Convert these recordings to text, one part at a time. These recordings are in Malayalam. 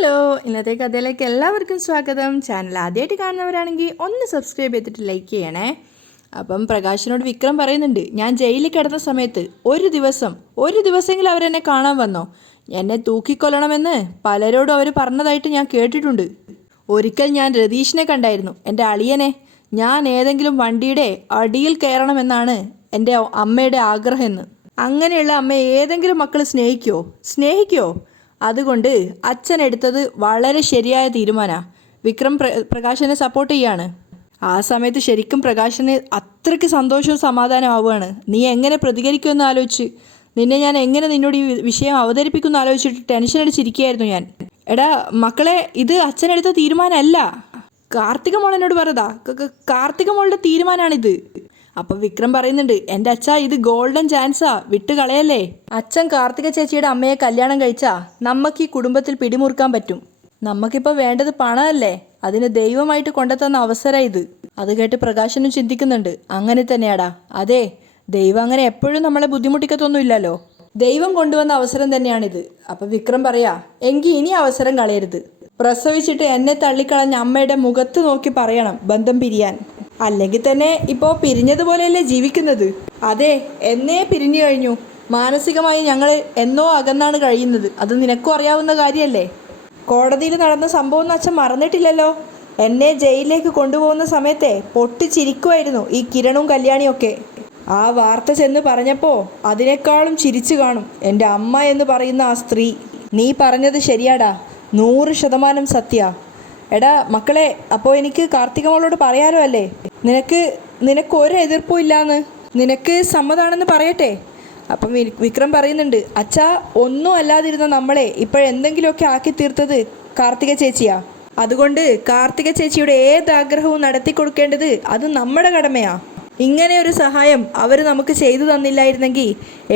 ഹലോ, ഇന്നത്തെ കഥയിലേക്ക് എല്ലാവർക്കും സ്വാഗതം. ചാനൽ ആദ്യമായിട്ട് കാണുന്നവരാണെങ്കിൽ ഒന്ന് സബ്സ്ക്രൈബ് ചെയ്തിട്ട് ലൈക്ക് ചെയ്യണേ. അപ്പം പ്രകാശിനോട് വിക്രം പറയുന്നുണ്ട്, ഞാൻ ജയിലിൽ കിടന്ന സമയത്ത് ഒരു ദിവസമെങ്കിലും അവരെന്നെ കാണാൻ വന്നോ? എന്നെ തൂക്കിക്കൊല്ലണമെന്ന് പലരോടും അവർ പറഞ്ഞതായിട്ട് ഞാൻ കേട്ടിട്ടുണ്ട്. ഒരിക്കൽ ഞാൻ രതീഷിനെ കണ്ടായിരുന്നു, എൻ്റെ അളിയനെ. ഞാൻ ഏതെങ്കിലും വണ്ടിയുടെ അടിയിൽ കയറണമെന്നാണ് എൻ്റെ അമ്മയുടെ ആഗ്രഹമെന്ന്. അങ്ങനെയുള്ള അമ്മയെ ഏതെങ്കിലും മക്കൾ സ്നേഹിക്കുമോ? അതുകൊണ്ട് അച്ഛൻ എടുത്തത് വളരെ ശരിയായ തീരുമാനമാണ്. വിക്രം പ്രകാശനെ സപ്പോർട്ട് ചെയ്യാണ്. ആ സമയത്ത് ശരിക്കും പ്രകാശന് അത്രയ്ക്ക് സന്തോഷവും സമാധാനമാവുകയാണ്. നീ എങ്ങനെ പ്രതികരിക്കുമെന്ന് ആലോചിച്ച്, ഞാൻ എങ്ങനെ നിന്നോട് ഈ വിഷയം അവതരിപ്പിക്കുമെന്ന് ആലോചിച്ചിട്ട് ടെൻഷൻ അടിച്ചിരിക്കുകയായിരുന്നു ഞാൻ. എടാ മക്കളെ, ഇത് അച്ഛനെടുത്ത തീരുമാനമല്ല, കാർത്തിക മോൾ എന്നോട് പറയതാ, കാർത്തിക മോളുടെ തീരുമാനമാണിത്. അപ്പം വിക്രം പറയുന്നുണ്ട്, എൻ്റെ അച്ഛ, ഇത് ഗോൾഡൻ ചാൻസാ, വിട്ട് കളയല്ലേ. അച്ഛൻ കാർത്തിക ചേച്ചിയുടെ അമ്മയെ കല്യാണം കഴിച്ചാൽ നമുക്ക് ഈ കുടുംബത്തിൽ പിടിമുറുക്കാൻ പറ്റും. നമുക്കിപ്പോൾ വേണ്ടത് പണമല്ലേ, അതിന് ദൈവമായിട്ട് കൊണ്ടുതന്ന അവസരം ഇത്. അത് കേട്ട് പ്രകാശനും ചിന്തിക്കുന്നുണ്ട്, അങ്ങനെ തന്നെയാടാ. അതെ, ദൈവം അങ്ങനെ എപ്പോഴും നമ്മളെ ബുദ്ധിമുട്ടിക്കത്തൊന്നുമില്ലല്ലോ. ദൈവം കൊണ്ടുവന്ന അവസരം തന്നെയാണിത്. അപ്പം വിക്രം പറയാ, എങ്കിൽ ഇനി അവസരം കളയരുത്. പ്രസവിച്ചിട്ട് എന്നെ തള്ളിക്കളഞ്ഞ അമ്മയുടെ മുഖത്ത് നോക്കി പറയണം ബന്ധം പിരിയാൻ. അല്ലെങ്കിൽ തന്നെ ഇപ്പോൾ പിരിഞ്ഞതുപോലെയല്ലേ ജീവിക്കുന്നത്. അതെ, എന്നേ പിരിഞ്ഞു കഴിഞ്ഞു. മാനസികമായി ഞങ്ങൾ എന്നോ അകന്നാണ് കഴിയുന്നത്. അത് നിനക്കും അറിയാവുന്ന കാര്യമല്ലേ. കോടതിയിൽ നടന്ന സംഭവം അച്ഛൻ മറന്നിട്ടില്ലല്ലോ. എന്നെ ജയിലിലേക്ക് കൊണ്ടുപോകുന്ന സമയത്തെ പൊട്ടിച്ചിരിക്കുമായിരുന്നു ഈ കിരണും കല്യാണിയും ഒക്കെ. ആ വാർത്ത ചെന്ന് പറഞ്ഞപ്പോൾ അതിനേക്കാളും ചിരിച്ചു കാണും എൻ്റെ അമ്മ എന്ന് പറയുന്ന ആ സ്ത്രീ. നീ പറഞ്ഞത് ശരിയാടാ, 100% സത്യ. എടാ മക്കളെ, അപ്പോൾ എനിക്ക് കാർത്തിക മോളോട് പറയാലോ അല്ലേ? നിനക്ക് ഒരു എതിർപ്പും ഇല്ലാന്ന്, നിനക്ക് സമ്മതാണെന്ന് പറയട്ടെ? അപ്പം വിക്രം പറയുന്നുണ്ട്, അച്ഛാ, ഒന്നും അല്ലാതിരുന്ന നമ്മളെ ഇപ്പോഴെന്തെങ്കിലുമൊക്കെ ആക്കി തീർത്തത് കാർത്തിക ചേച്ചിയാ. അതുകൊണ്ട് കാർത്തിക ചേച്ചിയുടെ ഏതാഗ്രഹവും നടത്തി കൊടുക്കേണ്ടത് അത് നമ്മുടെ കടമയാ. ഇങ്ങനെ ഒരു സഹായം അവർ നമുക്ക് ചെയ്തു തന്നില്ലായിരുന്നെങ്കിൽ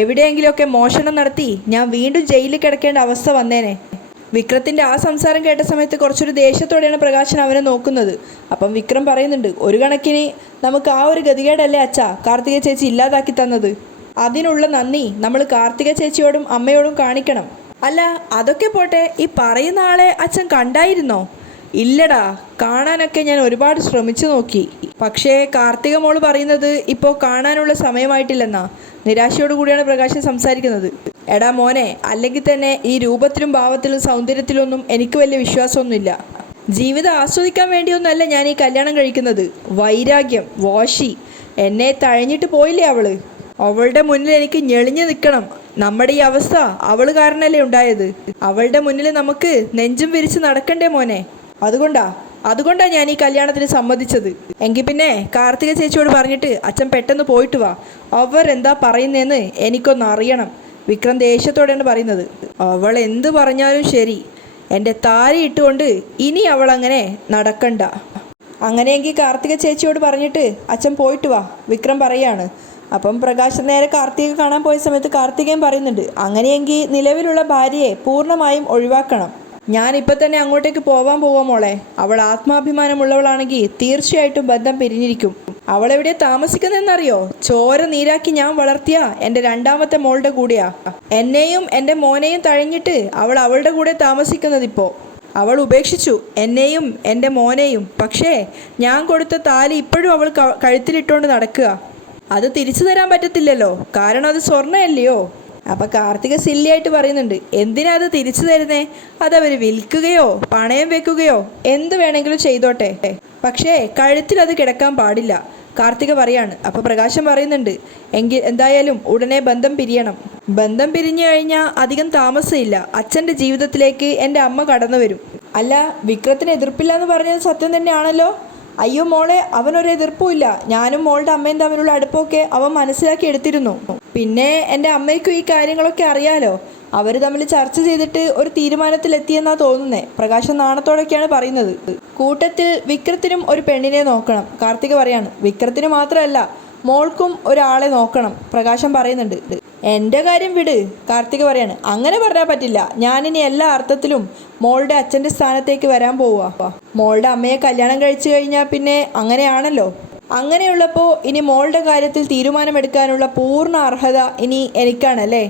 എവിടെയെങ്കിലുമൊക്കെ മോഷണം നടത്തി ഞാൻ വീണ്ടും ജയിലിൽ കിടക്കേണ്ട അവസ്ഥ വന്നേനെ. വിക്രത്തിൻ്റെ ആ സംസാരം കേട്ട സമയത്ത് കുറച്ചൊരു ദേഷ്യത്തോടെയാണ് പ്രകാശൻ അവനെ നോക്കുന്നത്. അപ്പം വിക്രം പറയുന്നുണ്ട്, ഒരു കണക്കിന് നമുക്ക് ആ ഒരു ഗതികേടല്ലേ അച്ഛാ കാർത്തിക ചേച്ചി ഇല്ലാതാക്കി തന്നത്. അതിനുള്ള നന്ദി നമ്മൾ കാർത്തിക ചേച്ചിയോടും അമ്മയോടും കാണിക്കണം. അല്ല, അതൊക്കെ പോട്ടെ, ഈ പറയുന്ന ആളെ അച്ഛൻ കണ്ടായിരുന്നോ? ഇല്ലടാ, കാണാനൊക്കെ ഞാൻ ഒരുപാട് ശ്രമിച്ചു നോക്കി. പക്ഷേ കാർത്തിക മോള് പറയുന്നത് ഇപ്പോൾ കാണാനുള്ള സമയമായിട്ടില്ലെന്നാ. നിരാശയോടു കൂടിയാണ് പ്രകാശൻ സംസാരിക്കുന്നത്. എടാ മോനെ, അല്ലെങ്കിൽ തന്നെ ഈ രൂപത്തിലും ഭാവത്തിലും സൗന്ദര്യത്തിലൊന്നും എനിക്ക് വലിയ വിശ്വാസമൊന്നുമില്ല. ജീവിതം ആസ്വദിക്കാൻ വേണ്ടിയൊന്നുമല്ല ഞാൻ ഈ കല്യാണം കഴിക്കുന്നത്. വൈരാഗ്യം, വാശി, എന്നെ തഴഞ്ഞിട്ട് പോയില്ലേ അവള്. അവളുടെ മുന്നിൽ എനിക്ക് ഞെളിഞ്ഞു നിൽക്കണം. നമ്മുടെ ഈ അവസ്ഥ അവള് കാരണല്ലേ ഉണ്ടായത്. അവളുടെ മുന്നിൽ നമുക്ക് നെഞ്ചും വിരിച്ച് നടക്കണ്ടേ മോനെ? അതുകൊണ്ടാ ഞാൻ ഈ കല്യാണത്തിന് സമ്മതിച്ചത്. എങ്കിൽ പിന്നെ കാർത്തിക ചേച്ചിയോട് പറഞ്ഞിട്ട് അച്ഛൻ പെട്ടെന്ന് പോയിട്ട് വാ. അവർ എന്താ പറയുന്നതെന്ന് എനിക്കൊന്ന് അറിയണം. വിക്രം ദേഷ്യത്തോടെയാണ് പറയുന്നത്. അവൾ എന്ത് പറഞ്ഞാലും ശരി, എൻ്റെ താലി ഇട്ടുകൊണ്ട് ഇനി അവൾ അങ്ങനെ നടക്കണ്ട. അങ്ങനെയെങ്കിൽ കാർത്തിക ചേച്ചിയോട് പറഞ്ഞിട്ട് അച്ഛൻ പോയിട്ട് വാ, വിക്രം പറയാണ്. അപ്പം പ്രകാശ് നേരെ കാർത്തിക കാണാൻ പോയ സമയത്ത് കാർത്തികയും പറയുന്നുണ്ട്, അങ്ങനെയെങ്കിൽ നിലവിലുള്ള ഭാര്യയെ പൂർണ്ണമായും ഒഴിവാക്കണം. ഞാനിപ്പോൾ തന്നെ അങ്ങോട്ടേക്ക് പോവാൻ മോളെ. അവൾ ആത്മാഭിമാനമുള്ളവളാണെങ്കിൽ തീർച്ചയായിട്ടും ബന്ധം പിരിഞ്ഞിരിക്കും. അവളെവിടെ താമസിക്കുന്നതെന്നറിയോ? ചോര നീരാക്കി ഞാൻ വളർത്തിയ എൻ്റെ രണ്ടാമത്തെ മോളുടെ കൂടെയാ. എന്നെയും എൻ്റെ മോനെയും തഴഞ്ഞിട്ട് അവൾ അവളുടെ കൂടെ താമസിക്കുന്നതിപ്പോൾ. അവൾ ഉപേക്ഷിച്ചു എന്നെയും എൻ്റെ മോനെയും. പക്ഷേ ഞാൻ കൊടുത്ത താലി ഇപ്പോഴും അവൾ കഴുത്തിലിട്ടുകൊണ്ട് നടക്കുക. അത് തിരിച്ചു തരാൻ പറ്റത്തില്ലല്ലോ, കാരണം അത് സ്വർണ്ണമല്ലയോ. അപ്പം കാർത്തിക സില്ലിയായിട്ട് പറയുന്നുണ്ട്, എന്തിനാ അത് തിരിച്ചു തരുന്നേ? അതവർ വിൽക്കുകയോ പണയം വെക്കുകയോ എന്ത് വേണമെങ്കിലും ചെയ്തോട്ടെ, പക്ഷേ കഴുത്തിൽ അത് കിടക്കാൻ പാടില്ല. കാർത്തിക പറയാണ്. അപ്പോൾ പ്രകാശം പറയുന്നുണ്ട്, എങ്കിൽ എന്തായാലും ഉടനെ ബന്ധം പിരിയണം. ബന്ധം പിരിഞ്ഞു കഴിഞ്ഞാൽ അധികം താമസമില്ല, അച്ഛൻ്റെ ജീവിതത്തിലേക്ക് എൻ്റെ അമ്മ കടന്നു വരും. അല്ല, വിക്രത്തിന് എതിർപ്പില്ല എന്ന് പറഞ്ഞത് സത്യം തന്നെയാണല്ലോ? അയ്യോ മോളെ, അവനൊരു എതിർപ്പുമില്ല. ഞാനും മോളുടെ അമ്മയും തമ്മിലുള്ള അടുപ്പമൊക്കെ അവൻ മനസ്സിലാക്കി എടുത്തിരുന്നു. പിന്നെ എൻ്റെ അമ്മയ്ക്കും ഈ കാര്യങ്ങളൊക്കെ അറിയാലോ. അവർ തമ്മിൽ ചർച്ച ചെയ്തിട്ട് ഒരു തീരുമാനത്തിലെത്തിയെന്നാണ് തോന്നുന്നേ. പ്രകാശൻ നാണത്തോടൊക്കെയാണ് പറയുന്നത്. കൂട്ടത്തിൽ വിക്രത്തിനും ഒരു പെണ്ണിനെ നോക്കണം. കാർത്തിക പറയാണ്. വിക്രത്തിന് മാത്രമല്ല, മോൾക്കും ഒരാളെ നോക്കണം. പ്രകാശം പറയുന്നുണ്ട്. എൻ്റെ കാര്യം വിട്, കാർത്തിക പറയാണ്. അങ്ങനെ പറഞ്ഞാൽ പറ്റില്ല. ഞാനിനി എല്ലാ അർത്ഥത്തിലും മോളുടെ അച്ഛൻ്റെ സ്ഥാനത്തേക്ക് വരാൻ പോവുക. മോളുടെ അമ്മയെ കല്യാണം കഴിച്ചു കഴിഞ്ഞാൽ പിന്നെ അങ്ങനെയാണല്ലോ. അങ്ങനെയുള്ളപ്പോൾ ഇനി മോളുടെ കാര്യത്തിൽ തീരുമാനമെടുക്കാനുള്ള പൂർണ്ണ അർഹത ഇനി എനിക്കാണല്ലേ.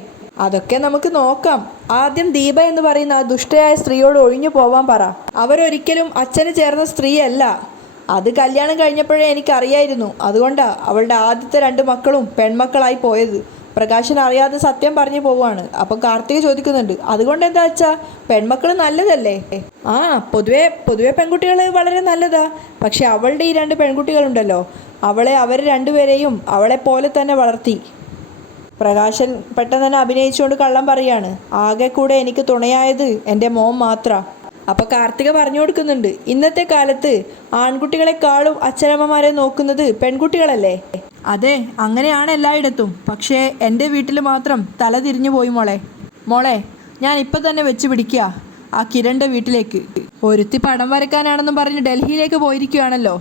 അതൊക്കെ നമുക്ക് നോക്കാം. ആദ്യം ദീപ എന്ന് പറയുന്ന ആ ദുഷ്ടയായ സ്ത്രീയോട് ഒഴിഞ്ഞു പോവാൻ പറ. അവരൊരിക്കലും അച്ഛന് ചേർന്ന സ്ത്രീയല്ല. അത് കല്യാണം കഴിഞ്ഞപ്പോഴേ എനിക്കറിയായിരുന്നു. അതുകൊണ്ടാണ് അവളുടെ ആദ്യത്തെ 2 മക്കളും പെൺമക്കളായി പോയത്. പ്രകാശൻ അറിയാതെ സത്യം പറഞ്ഞു പോവുകയാണ്. അപ്പം കാർത്തിക ചോദിക്കുന്നുണ്ട്, അതുകൊണ്ട് എന്താ വെച്ചാ പെൺമക്കൾ നല്ലതല്ലേ? ആ, പൊതുവെ പെൺകുട്ടികൾ വളരെ നല്ലതാ. പക്ഷെ അവളുടെ ഈ 2 പെൺകുട്ടികളുണ്ടല്ലോ, അവർ രണ്ടുപേരെയും അവളെ പോലെ തന്നെ വളർത്തി. പ്രകാശൻ പെട്ടെന്ന് തന്നെ അഭിനയിച്ചുകൊണ്ട് കള്ളം പറയാണ്. ആകെ കൂടെ എനിക്ക് തുണയായത് എൻ്റെ മോൻ മാത്രമാണ്. അപ്പോൾ കാർത്തിക പറഞ്ഞു കൊടുക്കുന്നുണ്ട്, ഇന്നത്തെ കാലത്ത് ആൺകുട്ടികളെക്കാളും അച്ഛനമ്മമാരെ നോക്കുന്നത് പെൺകുട്ടികളല്ലേ? അതെ, അങ്ങനെയാണ് എല്ലായിടത്തും. പക്ഷേ എൻ്റെ വീട്ടിൽ മാത്രം തല തിരിഞ്ഞു പോയി മോളെ. ഞാൻ ഇപ്പം തന്നെ വെച്ച് പിടിക്കുക ആ കിരണിൻ്റെ വീട്ടിലേക്ക്. ഒരുത്തി പടം വരയ്ക്കാനാണെന്നും പറഞ്ഞ് ഡൽഹിയിലേക്ക് പോയിരിക്കുകയാണല്ലോ.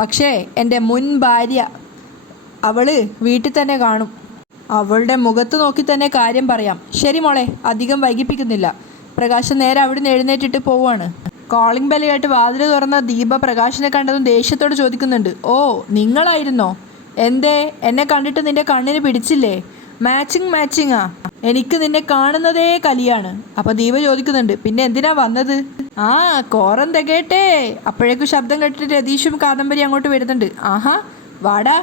പക്ഷേ എൻ്റെ മുൻ ഭാര്യ അവൾ വീട്ടിൽ തന്നെ കാണും. അവളുടെ മുഖത്ത് നോക്കി തന്നെ കാര്യം പറയാം. ശരി മോളെ, അധികം വൈകിപ്പിക്കുന്നില്ല. പ്രകാശൻ നേരെ അവിടുന്ന് എഴുന്നേറ്റിട്ട് പോവുകയാണ്. കോളിംഗ് ബെൽ കേട്ട് വാതിൽ തുറന്ന ദീപ പ്രകാശിനെ കണ്ടതും ദേഷ്യത്തോട് ചോദിക്കുന്നുണ്ട്, ഓ നിങ്ങളായിരുന്നോ? എന്തേ, എന്നെ കണ്ടിട്ട് നിന്റെ കണ്ണിന് പിടിച്ചില്ലേ? മാച്ചിങ്ങാ, എനിക്ക് നിന്നെ കാണുന്നതേ കലിയാണ്. അപ്പോൾ ദീപ ചോദിക്കുന്നുണ്ട്, പിന്നെ എന്തിനാ വന്നത്? ആ, കോറം തികയട്ടെ. അപ്പോഴേക്കും ശബ്ദം കേട്ടിട്ട് രതീഷും കാദംബരി അങ്ങോട്ട് വരുന്നുണ്ട്. ആഹാ, വാടാ.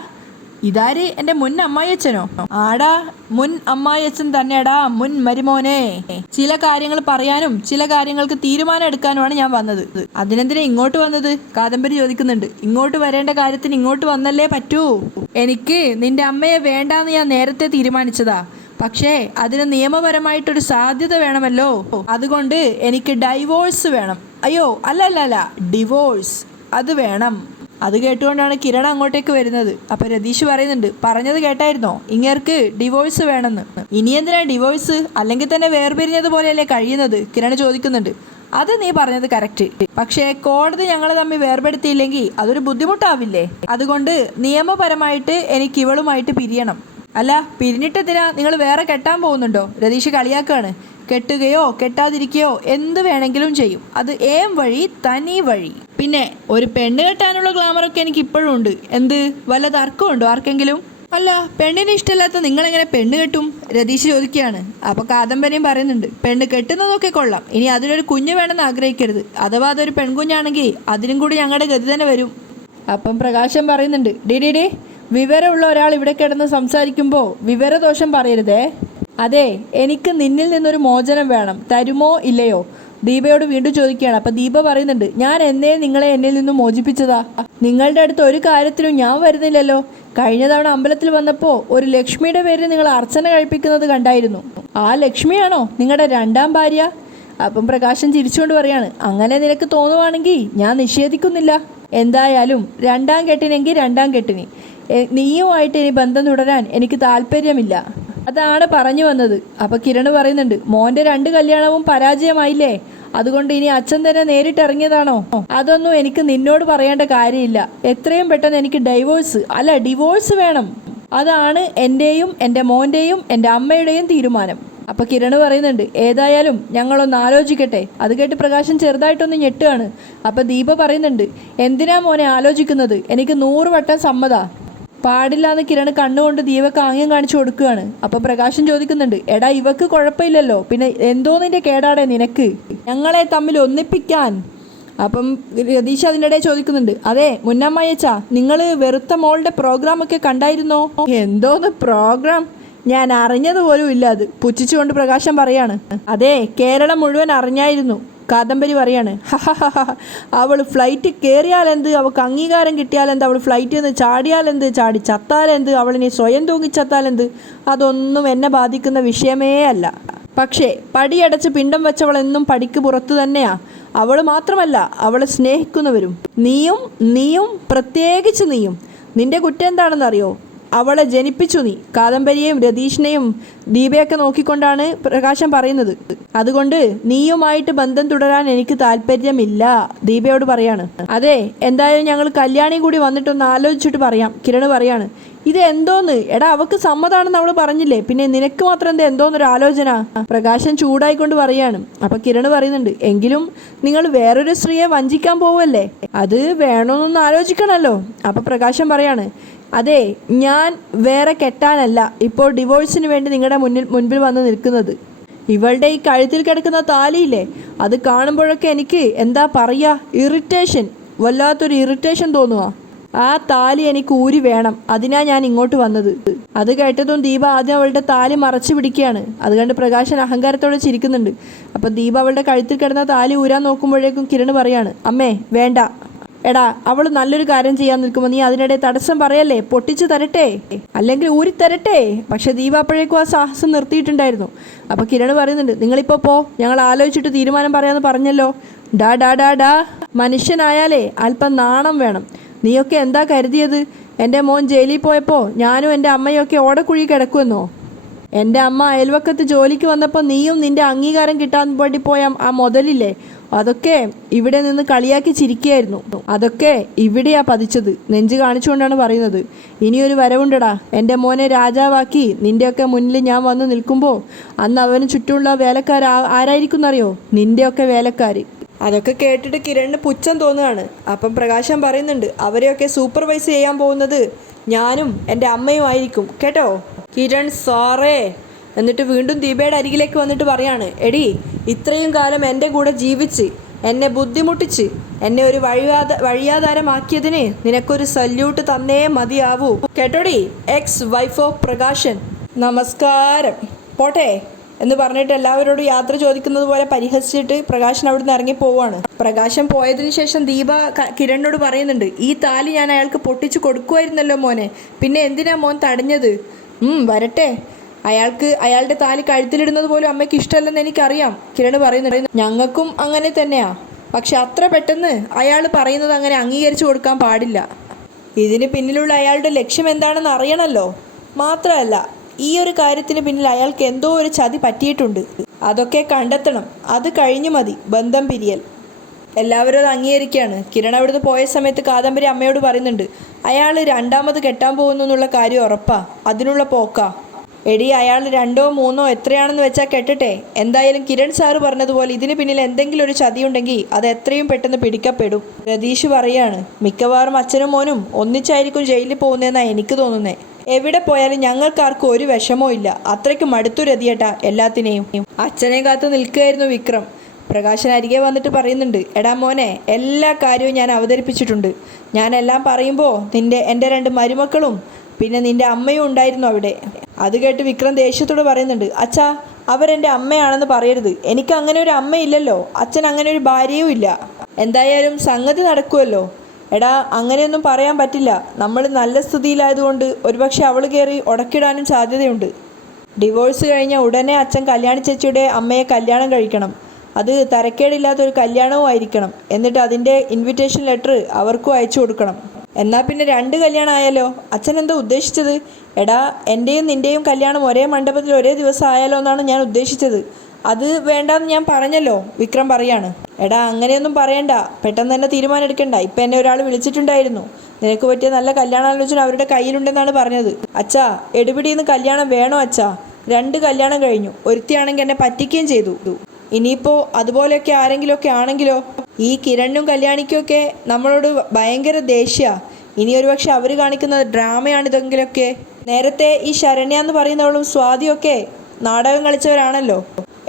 ഇതാര്, എൻ്റെ മുൻ അമ്മായിയച്ഛനോ? ആടാ, മുൻ അമ്മായിയച്ഛൻ തന്നെയാടാ, മുൻ മരുമോനെ. ചില കാര്യങ്ങൾ പറയാനും ചില കാര്യങ്ങൾക്ക് തീരുമാനം എടുക്കാനുമാണ് ഞാൻ വന്നത്. അതിനെന്തിനാ ഇങ്ങോട്ട് വന്നത്? കാദംബരി ചോദിക്കുന്നുണ്ട്. ഇങ്ങോട്ട് വരേണ്ട കാര്യത്തിന് ഇങ്ങോട്ട് വന്നല്ലേ പറ്റൂ. എനിക്ക് നിന്റെ അമ്മയെ വേണ്ടാന്ന് ഞാൻ നേരത്തെ തീരുമാനിച്ചതാ. പക്ഷേ അതിന് നിയമപരമായിട്ടൊരു സാധ്യത വേണമല്ലോ. അതുകൊണ്ട് എനിക്ക് ഡൈവോഴ്സ് വേണം. അയ്യോ അല്ല, ഡിവോഴ്സ്, അത് വേണം. അത് കേട്ടുകൊണ്ടാണ് കിരൺ അങ്ങോട്ടേക്ക് വരുന്നത്. അപ്പം രതീഷ് പറയുന്നുണ്ട്, പറഞ്ഞത് കേട്ടായിരുന്നോ? ഇങ്ങേർക്ക് ഡിവോഴ്സ് വേണമെന്ന്. ഇനി എന്തിനാ ഡിവോഴ്സ്? അല്ലെങ്കിൽ തന്നെ വേർപിരിഞ്ഞതുപോലെയല്ലേ കഴിയുന്നത്? കിരൺ ചോദിക്കുന്നുണ്ട്. അത് നീ പറഞ്ഞത് കറക്റ്റ്. പക്ഷേ കോടതി ഞങ്ങൾ തമ്മിൽ വേർപെടുത്തിയില്ലെങ്കിൽ അതൊരു ബുദ്ധിമുട്ടാവില്ലേ? അതുകൊണ്ട് നിയമപരമായിട്ട് എനിക്ക് ഇവളുമായിട്ട് പിരിയണം. അല്ല, പിരിഞ്ഞിട്ടെന്തിനാ? നിങ്ങൾ വേറെ കെട്ടാൻ പോകുന്നുണ്ടോ? രതീഷ് കളിയാക്കാണ്. കെട്ടുകയോ കെട്ടാതിരിക്കുകയോ എന്ത് വേണമെങ്കിലും ചെയ്യും. അത് ഏം വഴി, തനി വഴി. പിന്നെ ഒരു പെണ്ണ് കെട്ടാനുള്ള ഗ്ലാമറൊക്കെ എനിക്ക് ഇപ്പോഴും ഉണ്ട്. എന്ത്, വല്ല തർക്കമുണ്ടോ ആർക്കെങ്കിലും? അല്ല, പെണ്ണിന് ഇഷ്ടമില്ലാത്ത നിങ്ങളെങ്ങനെ പെണ്ണ് കെട്ടും? രതീഷ് ചോദിക്കുകയാണ്. അപ്പോൾ കാദംബരിയും പറയുന്നുണ്ട്, പെണ്ണ് കെട്ടുന്നതൊക്കെ കൊള്ളാം, ഇനി അതിനൊരു കുഞ്ഞ് വേണമെന്ന് ആഗ്രഹിക്കരുത്. അഥവാ അതൊരു പെൺകുഞ്ഞാണെങ്കിൽ അതിനും കൂടി ഞങ്ങളുടെ ഗതി തന്നെ വരും. അപ്പം പ്രകാശൻ പറയുന്നുണ്ട്, ഡി വിവരമുള്ള ഒരാൾ ഇവിടെ കിടന്ന് സംസാരിക്കുമ്പോൾ വിവരദോഷം പറയരുതേ. അതെ, എനിക്ക് നിന്നിൽ നിന്നൊരു മോചനം വേണം. തരുമോ ഇല്ലയോ? ദീപയോട് വീണ്ടും ചോദിക്കുകയാണ്. അപ്പം ദീപ പറയുന്നുണ്ട്, ഞാൻ എന്നേ നിങ്ങളെ എന്നിൽ നിന്നും മോചിപ്പിച്ചതാ. നിങ്ങളുടെ അടുത്ത് ഒരു കാര്യത്തിനും ഞാൻ വരുന്നില്ലല്ലോ. കഴിഞ്ഞ തവണ അമ്പലത്തിൽ വന്നപ്പോൾ ഒരു ലക്ഷ്മിയുടെ പേരിൽ നിങ്ങൾ അർച്ചന കഴിപ്പിക്കുന്നത് കണ്ടായിരുന്നു. ആ ലക്ഷ്മിയാണോ നിങ്ങളുടെ 2ാം ഭാര്യ? അപ്പം പ്രകാശൻ ചിരിച്ചുകൊണ്ട് പറയാണ്, അങ്ങനെ നിനക്ക് തോന്നുവാണെങ്കിൽ ഞാൻ നിഷേധിക്കുന്നില്ല. എന്തായാലും 2ാം കെട്ടിനെങ്കിൽ 2ാം കെട്ടിന്. നീയുമായിട്ട് ഇനി ബന്ധം തുടരാൻ എനിക്ക് താല്പര്യമില്ല. അതാണ് പറഞ്ഞു വന്നത്. അപ്പോൾ കിരൺ പറയുന്നുണ്ട്, മോൻ്റെ 2 കല്യാണവും പരാജയമായില്ലേ? അതുകൊണ്ട് ഇനി അച്ഛൻ തന്നെ നേരിട്ട് ഇറങ്ങിയതാണോ? അതൊന്നും എനിക്ക് നിന്നോട് പറയേണ്ട കാര്യമില്ല. എത്രയും പെട്ടെന്ന് എനിക്ക് ഡിവോഴ്സ് വേണം. അതാണ് എൻ്റെയും എൻ്റെ മോൻ്റെയും എൻ്റെ അമ്മയുടെയും തീരുമാനം. അപ്പോൾ കിരൺ പറയുന്നുണ്ട്, ഏതായാലും ഞങ്ങളൊന്ന് ആലോചിക്കട്ടെ. അത് കേട്ട് പ്രകാശൻ ചെറുതായിട്ടൊന്ന് ഞെട്ടുകയാണ്. അപ്പോൾ ദീപ പറയുന്നുണ്ട്, എന്തിനാ മോനെ ആലോചിക്കുന്നത്? എനിക്ക് 100 വട്ടം സമ്മതാ. പാടില്ല എന്ന് കിരൺ കണ്ണുകൊണ്ട് ദീപക്ക് ആംഗ്യം കാണിച്ചു കൊടുക്കുകയാണ്. അപ്പം പ്രകാശൻ ചോദിക്കുന്നുണ്ട്, എടാ ഇവക്ക് കുഴപ്പമില്ലല്ലോ, പിന്നെ എന്തോ നിന്റെ കേടാടെ നിനക്ക് ഞങ്ങളെ തമ്മിൽ ഒന്നിപ്പിക്കാൻ? അപ്പം രതീഷ് അതിൻ്റെ ഇടയിൽ ചോദിക്കുന്നുണ്ട്, അതെ മുന്നമ്മയച്ചാ, നിങ്ങൾ വെറുത്ത മോളുടെ പ്രോഗ്രാമൊക്കെ കണ്ടായിരുന്നോ? എന്തോന്ന് പ്രോഗ്രാം? ഞാൻ അറിഞ്ഞത് പോലും ഇല്ല. അത് പുച്ഛിച്ചുകൊണ്ട് പ്രകാശൻ പറയാണ്. അതെ, കേരളം മുഴുവൻ അറിഞ്ഞായിരുന്നു. കാദംബരി പറയാണ്, അവൾ ഫ്ലൈറ്റ് കയറിയാലെന്ത്, അവൾക്ക് അംഗീകാരം കിട്ടിയാലെന്ത്, അവൾ ഫ്ലൈറ്റിൽ നിന്ന് ചാടിയാലെന്ത്, ചാടി ചത്താലെന്ത്, അവളിനി സ്വയം തൂങ്ങിച്ചത്താലെന്ത്, അതൊന്നും എന്നെ ബാധിക്കുന്ന വിഷയമേ അല്ല. പക്ഷേ പടിയടച്ച് പിണ്ടം വെച്ചവളെന്നും പടിക്ക് പുറത്തു തന്നെയാ. അവൾ മാത്രമല്ല, അവളെ സ്നേഹിക്കുന്നവരും. നീയും പ്രത്യേകിച്ച് നീയും. നിന്റെ കുറ്റം എന്താണെന്നറിയോ? അവളെ ജനിപ്പിച്ചു നീ. കാദംബരിയെയും രതീഷിനെയും ദീപയൊക്കെ നോക്കിക്കൊണ്ടാണ് പ്രകാശൻ പറയുന്നത്. അതുകൊണ്ട് നീയുമായിട്ട് ബന്ധം തുടരാൻ എനിക്ക് താല്പര്യമില്ല. ദീപയോട് പറയാണ്. അതെ, എന്തായാലും ഞങ്ങൾ കല്യാണി കൂടി വന്നിട്ടൊന്ന് ആലോചിച്ചിട്ട് പറയാം. കിരൺ പറയാണ്, ഇത് എന്തോന്ന്? എടാ അവൾക്ക് സമ്മതാണെന്ന് അവൾ പറഞ്ഞില്ലേ, പിന്നെ നിനക്ക് മാത്രം എന്തോന്നൊരു ആലോചന? പ്രകാശൻ ചൂടായിക്കൊണ്ട് പറയാണ്. അപ്പം കിരൺ പറയുന്നുണ്ട്, എങ്കിലും നിങ്ങൾ വേറൊരു സ്ത്രീയെ വഞ്ചിക്കാൻ പോവല്ലേ, അത് വേണമെന്നൊന്ന് ആലോചിക്കണമല്ലോ. അപ്പം പ്രകാശൻ പറയാണ്, അതെ, ഞാൻ വേറെ കെട്ടാനല്ല ഇപ്പോൾ ഡിവോഴ്സിന് വേണ്ടി നിങ്ങളുടെ മുൻപിൽ വന്ന് നിൽക്കുന്നത്. ഇവളുടെ ഈ കഴുത്തിൽ കിടക്കുന്ന താലിയില്ലേ, അത് കാണുമ്പോഴൊക്കെ എനിക്ക് എന്താ പറയുക, ഇറിറ്റേഷൻ, വല്ലാത്തൊരു ഇറിറ്റേഷൻ തോന്നുക. ആ താലി എനിക്ക് ഊരി വേണം, അതിനാ ഞാൻ ഇങ്ങോട്ട് വന്നത്. അത് കേട്ടതും ദീപ ആദ്യം അവളുടെ താലി മറച്ചു പിടിക്കുകയാണ്. അത് കണ്ട് പ്രകാശൻ അഹങ്കാരത്തോടെ ചിരിക്കുന്നുണ്ട്. അപ്പം ദീപ അവളുടെ കഴുത്തിൽ കിടന്ന താലി ഊരാൻ നോക്കുമ്പോഴേക്കും കിരൺ പറയാണ്, അമ്മേ വേണ്ട. എടാ, അവൾ നല്ലൊരു കാര്യം ചെയ്യാൻ നിൽക്കുമ്പോൾ നീ അതിനിടെ തടസ്സം പറയല്ലേ, പൊട്ടിച്ചു തരട്ടെ, അല്ലെങ്കിൽ ഊരി തരട്ടെ. പക്ഷെ ദീപ അപ്പോഴേക്കും ആ സാഹസം നിർത്തിയിട്ടുണ്ടായിരുന്നു. അപ്പോൾ കിരൺ പറയുന്നുണ്ട്, നിങ്ങളിപ്പോൾ പോ, ഞങ്ങൾ ആലോചിച്ചിട്ട് തീരുമാനം പറയാമെന്ന് പറഞ്ഞല്ലോ. ഡാ ഡാ ഡാ ഡാ മനുഷ്യനായാലേ അല്പം നാണം വേണം. നീയൊക്കെ എന്താ കരുതിയത്? എൻ്റെ മോൻ ജയിലിൽ പോയപ്പോൾ ഞാനും എൻ്റെ അമ്മയൊക്കെ ഓടക്കുഴി കിടക്കുമെന്നോ? എൻ്റെ അമ്മ അയൽവക്കത്ത് ജോലിക്ക് വന്നപ്പോൾ നീയും നിൻ്റെ അംഗീകാരം കിട്ടാൻ വേണ്ടി പോയ ആ മുതലില്ലേ, അതൊക്കെ ഇവിടെ നിന്ന് കളിയാക്കി ചിരിക്കുകയായിരുന്നു. അതൊക്കെ ഇവിടെയാ പതിച്ചത്. നെഞ്ച് കാണിച്ചുകൊണ്ടാണ് പറയുന്നത്. ഇനിയൊരു വരവുണ്ടടാ. എൻ്റെ മോനെ രാജാവാക്കി നിൻ്റെയൊക്കെ മുന്നിൽ ഞാൻ വന്ന് നിൽക്കുമ്പോൾ അന്ന് അവന് ചുറ്റുമുള്ള വേലക്കാർ ആരായിരിക്കും എന്നറിയോ? നിൻ്റെയൊക്കെ വേലക്കാർ. അതൊക്കെ കേട്ടിട്ട് കിരണിന് പുച്ഛം തോന്നുകയാണ്. അപ്പം പ്രകാശം പറയുന്നുണ്ട്, അവരെയൊക്കെ സൂപ്പർവൈസ് ചെയ്യാൻ പോകുന്നത് ഞാനും എൻ്റെ അമ്മയും ആയിരിക്കും കേട്ടോ. കിരൺ സാറേ. എന്നിട്ട് വീണ്ടും ദീപയുടെ അരികിലേക്ക് വന്നിട്ട് പറയാണ്, എടി, ഇത്രയും കാലം എൻ്റെ കൂടെ ജീവിച്ച് എന്നെ ബുദ്ധിമുട്ടിച്ച് എന്നെ ഒരു വഴിയാധാരമാക്കിയതിന് നിനക്കൊരു സല്യൂട്ട് തന്നേ മതിയാവൂ കേട്ടോടി, എക്സ് വൈഫ് ഓഫ് പ്രകാശൻ. നമസ്കാരം, പോട്ടെ എന്ന് പറഞ്ഞിട്ട് എല്ലാവരോടും യാത്ര ചോദിക്കുന്നത് പോലെ പരിഹസിച്ചിട്ട് പ്രകാശൻ അവിടുന്ന് ഇറങ്ങി പോവുകയാണ്. പ്രകാശൻ പോയതിനു ശേഷം ദീപ കിരണിനോട് പറയുന്നുണ്ട്, ഈ താലി ഞാൻ അയാൾക്ക് പൊട്ടിച്ചു കൊടുക്കുമായിരുന്നല്ലോ മോനെ, പിന്നെ എന്തിനാ മോൻ തടഞ്ഞത്? വരട്ടെ, അയാളുടെ താലി കഴുത്തിലിടുന്നത് പോലും അമ്മയ്ക്ക് ഇഷ്ടമല്ലെന്ന് എനിക്കറിയാം. കിരൺ പറയുന്നുണ്ട്, ഞങ്ങൾക്കും അങ്ങനെ തന്നെയാ, പക്ഷെ അത്ര പെട്ടെന്ന് അയാൾ പറയുന്നത് അങ്ങനെ അംഗീകരിച്ചു കൊടുക്കാൻ പാടില്ല. ഇതിന് പിന്നിലുള്ള അയാളുടെ ലക്ഷ്യം എന്താണെന്ന് അറിയണമല്ലോ. മാത്രമല്ല, ഈ ഒരു കാര്യത്തിന് പിന്നിൽ അയാൾക്ക് എന്തോ ഒരു ചതി പറ്റിയിട്ടുണ്ട്. അതൊക്കെ കണ്ടെത്തണം. അത് കഴിഞ്ഞു മതി ബന്ധം പിരിയൽ. എല്ലാവരും അത് അംഗീകരിക്കുകയാണ്. കിരൺ അവിടുന്ന് പോയ സമയത്ത് കാദംബരി അമ്മയോട് പറയുന്നുണ്ട്, അയാൾ രണ്ടാമത് കെട്ടാൻ പോകുന്നു എന്നുള്ള കാര്യം ഉറപ്പാ, അതിനുള്ള പോക്കാ. എടി, അയാൾ 2ഓ 3ഓ എത്രയാണെന്ന് വെച്ചാൽ കെട്ടട്ടെ. എന്തായാലും കിരൺ സാറ് പറഞ്ഞതുപോലെ ഇതിന് പിന്നിൽ എന്തെങ്കിലും ഒരു ചതിയുണ്ടെങ്കിൽ അത് എത്രയും പെട്ടെന്ന് പിടിക്കപ്പെടും. രതീഷ് പറയാണ്, മിക്കവാറും അച്ഛനും മോനും ഒന്നിച്ചായിരിക്കും ജയിലിൽ പോകുന്നതെന്നാണ് എനിക്ക് തോന്നുന്നത്. എവിടെ പോയാലും ഞങ്ങൾക്കാർക്കും ഒരു വിഷമവും ഇല്ല. അത്രയ്ക്ക് മടുത്തു രതിയേട്ടാ എല്ലാത്തിനെയും. അച്ഛനെ കാത്ത് നിൽക്കുകയായിരുന്നു വിക്രം. പ്രകാശൻ അരികെ വന്നിട്ട് പറയുന്നുണ്ട്, എടാ മോനെ, എല്ലാ കാര്യവും ഞാൻ അവതരിപ്പിച്ചിട്ടുണ്ട്. ഞാനെല്ലാം പറയുമ്പോൾ എൻ്റെ 2 മരുമക്കളും പിന്നെ നിൻ്റെ അമ്മയും ഉണ്ടായിരുന്നു അവിടെ. അത് കേട്ട് വിക്രം ദേഷ്യത്തോട് പറയുന്നുണ്ട്, അച്ഛാ, അവരെൻ്റെ അമ്മയാണെന്ന് പറയരുത്. എനിക്ക് അങ്ങനെ ഒരു അമ്മയില്ലല്ലോ, അച്ഛൻ അങ്ങനെ ഒരു ഭാര്യയും ഇല്ല. എന്തായാലും സംഗതി നടക്കുമല്ലോ. എടാ, അങ്ങനെയൊന്നും പറയാൻ പറ്റില്ല. നമ്മൾ നല്ല സ്ഥിതിയിലായതുകൊണ്ട് ഒരുപക്ഷെ അവൾ കയറി ഉടക്കിടാനും സാധ്യതയുണ്ട്. ഡിവോഴ്സ് കഴിഞ്ഞ ഉടനെ അച്ഛൻ കല്യാണി ചേച്ചിയുടെ അമ്മയെ കല്യാണം കഴിക്കണം. അത് തരക്കേടില്ലാത്തൊരു കല്യാണവും ആയിരിക്കണം. എന്നിട്ട് അതിൻ്റെ ഇൻവിറ്റേഷൻ ലെറ്റർ അവർക്കും അയച്ചു കൊടുക്കണം. എന്നാൽ പിന്നെ 2 കല്യാണം ആയാലോ? അച്ഛൻ എന്താ ഉദ്ദേശിച്ചത്? എടാ, എൻ്റെയും നിൻ്റെയും കല്യാണം ഒരേ മണ്ഡപത്തിൽ ഒരേ ദിവസം ആയാലോ എന്നാണ് ഞാൻ ഉദ്ദേശിച്ചത്. അത് വേണ്ടാന്ന് ഞാൻ പറഞ്ഞല്ലോ, വിക്രം പറയാണ്. എടാ, അങ്ങനെയൊന്നും പറയണ്ട, പെട്ടെന്ന് തന്നെ തീരുമാനം എടുക്കണ്ട. ഇപ്പം എന്നെ ഒരാൾ വിളിച്ചിട്ടുണ്ടായിരുന്നു. നിനക്ക് പറ്റിയ നല്ല കല്യാണാലോചന അവരുടെ കയ്യിലുണ്ടെന്നാണ് പറഞ്ഞത്. അച്ഛാ, എടുപിടിന്ന് കല്യാണം വേണോ അച്ഛാ? 2 കല്യാണം കഴിഞ്ഞു. ഒരുത്തിയാണെങ്കിൽ എന്നെ പറ്റിക്കുകയും ചെയ്തു. ഇനിയിപ്പോൾ അതുപോലെയൊക്കെ ആരെങ്കിലുമൊക്കെ ആണെങ്കിലോ? ഈ കിരണിനും കല്യാണിക്കുമൊക്കെ നമ്മളോട് ഭയങ്കര ദേഷ്യമാണ്. ഇനി ഒരുപക്ഷെ അവർ കാണിക്കുന്ന ഡ്രാമയാണിതെങ്കിലൊക്കെ. നേരത്തെ ഈ ശരണ്യ എന്ന് പറയുന്നവളും സ്വാതിയൊക്കെ നാടകം കളിച്ചവരാണല്ലോ.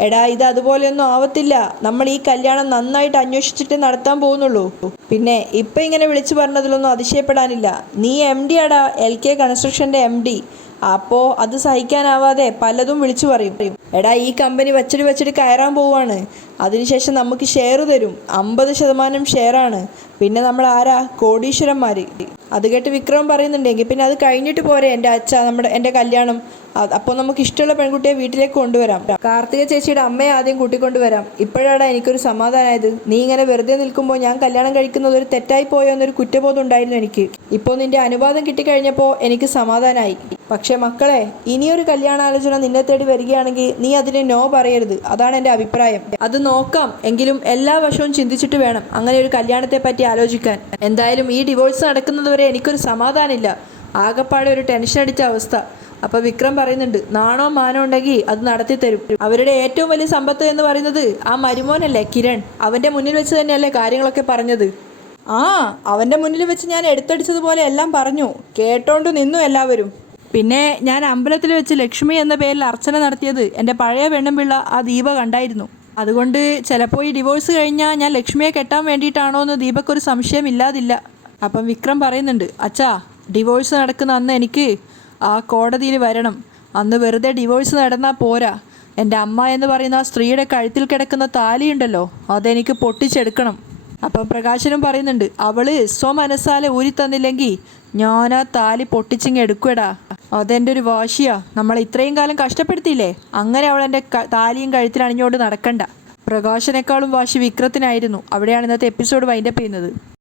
എടാ, ഇത് അതുപോലെയൊന്നും ആവത്തില്ല. നമ്മൾ ഈ കല്യാണം നന്നായിട്ട് അന്വേഷിച്ചിട്ട് നടത്താൻ പോകുന്നുള്ളൂ. പിന്നെ ഇപ്പം ഇങ്ങനെ വിളിച്ചു പറഞ്ഞതിലൊന്നും അതിശയപ്പെടാനില്ല. നീ MD ആടാ, LK കൺസ്ട്രക്ഷൻ്റെ MD. അപ്പോൾ അത് സഹിക്കാനാവാതെ പലതും വിളിച്ചു പറയും. എടാ, ഈ കമ്പനി വച്ചിട്ട് കയറാൻ പോവാണ്. അതിനുശേഷം നമുക്ക് ഷെയർ തരും. 50% ഷെയറാണ്. പിന്നെ നമ്മൾ ആരാ? കോടീശ്വരന്മാർ. അത് കേട്ട് വിക്രം പറയുന്നുണ്ടെങ്കിൽ പിന്നെ അത് കഴിഞ്ഞിട്ട് പോരെ എൻ്റെ കല്യാണം. അപ്പോൾ നമുക്ക് ഇഷ്ടമുള്ള പെൺകുട്ടിയെ വീട്ടിലേക്ക് കൊണ്ടുവരാം. കാർത്തിക ചേച്ചിയുടെ അമ്മയെ ആദ്യം കൂട്ടിക്കൊണ്ടുവരാം. ഇപ്പോഴാണ് എനിക്കൊരു സമാധാനമായത്. നീ ഇങ്ങനെ വെറുതെ നിൽക്കുമ്പോൾ ഞാൻ കല്യാണം കഴിക്കുന്നത് ഒരു തെറ്റായി പോയോ എന്നൊരു കുറ്റബോധം ഉണ്ടായിരുന്നു എനിക്ക്. ഇപ്പോൾ നിൻ്റെ അനുവാദം കിട്ടിക്കഴിഞ്ഞപ്പോൾ എനിക്ക് സമാധാനമായി. പക്ഷേ മക്കളെ, ഇനിയൊരു കല്യാണാലോചന നിന്നെ തേടി വരികയാണെങ്കിൽ നീ അതിന് നോ പറയരുത്. അതാണ് എൻ്റെ അഭിപ്രായം. അത് നോക്കാം, എങ്കിലും എല്ലാ വശവും ചിന്തിച്ചിട്ട് വേണം അങ്ങനെ ഒരു കല്യാണത്തെ പറ്റി ആലോചിക്കാൻ. എന്തായാലും ഈ ഡിവോഴ്സ് നടക്കുന്നതുവരെ എനിക്കൊരു സമാധാനമില്ല. ആകെപ്പാടെ ഒരു ടെൻഷൻ അടിച്ച അവസ്ഥ. അപ്പോൾ വിക്രം പറയുന്നുണ്ട്, നാണോ മാനോ ഉണ്ടെങ്കിൽ അത് നടത്തി തരും. അവരുടെ ഏറ്റവും വലിയ സമ്പത്ത് എന്ന് പറയുന്നത് ആ മരുമോനല്ലേ കിരൺ. അവൻ്റെ മുന്നിൽ വെച്ച് തന്നെയല്ലേ കാര്യങ്ങളൊക്കെ പറഞ്ഞത്. അവൻ്റെ മുന്നിൽ വെച്ച് ഞാൻ എടുത്തടിച്ചതുപോലെ എല്ലാം പറഞ്ഞു. കേട്ടോണ്ട് നിന്നു എല്ലാവരും. പിന്നെ ഞാൻ അമ്പലത്തിൽ വെച്ച് ലക്ഷ്മി എന്ന പേരിൽ അർച്ചന നടത്തിയത് എൻ്റെ പഴയ പെണ്ണുമ്പിള്ള ആ ദീപ കണ്ടായിരുന്നു. അതുകൊണ്ട് ചിലപ്പോൾ ഈ ഡിവോഴ്സ് കഴിഞ്ഞാൽ ഞാൻ ലക്ഷ്മിയെ കെട്ടാൻ വേണ്ടിയിട്ടാണോ എന്ന് ദീപക്കൊരു സംശയമില്ലാതില്ല. അപ്പം വിക്രം പറയുന്നുണ്ട്, അച്ഛാ ഡിവോഴ്സ് നടക്കുന്ന അന്ന് എനിക്ക് ആ കോടതിയിൽ വരണം. അന്ന് വെറുതെ ഡിവോഴ്സ് നടന്നാൽ പോരാ, എൻ്റെ അമ്മ എന്ന് പറയുന്ന ആ സ്ത്രീയുടെ കഴുത്തിൽ കിടക്കുന്ന താലിയുണ്ടല്ലോ അതെനിക്ക് പൊട്ടിച്ചെടുക്കണം. അപ്പം പ്രകാശനും പറയുന്നുണ്ട്, അവള് സ്വമനസ്സാലെ ഊരി തന്നില്ലെങ്കിൽ ഞാൻ ആ താലി പൊട്ടിച്ചിങ്ങ് എടുക്കുവടാ. അതെൻ്റെ ഒരു വാശിയാ. നമ്മൾ ഇത്രയും കാലം കഷ്ടപ്പെടുത്തിയില്ലേ, അങ്ങനെ അവൾ എൻ്റെ താലിയും കഴുത്തിൽ അണിഞ്ഞുകൊണ്ട് നടക്കണ്ട. പ്രകാശനേക്കാളും വാശി വിക്രത്തിനായിരുന്നു. അവിടെയാണ് ഇന്നത്തെ എപ്പിസോഡ് വൈൻഡപ്പ് ചെയ്യുന്നത്.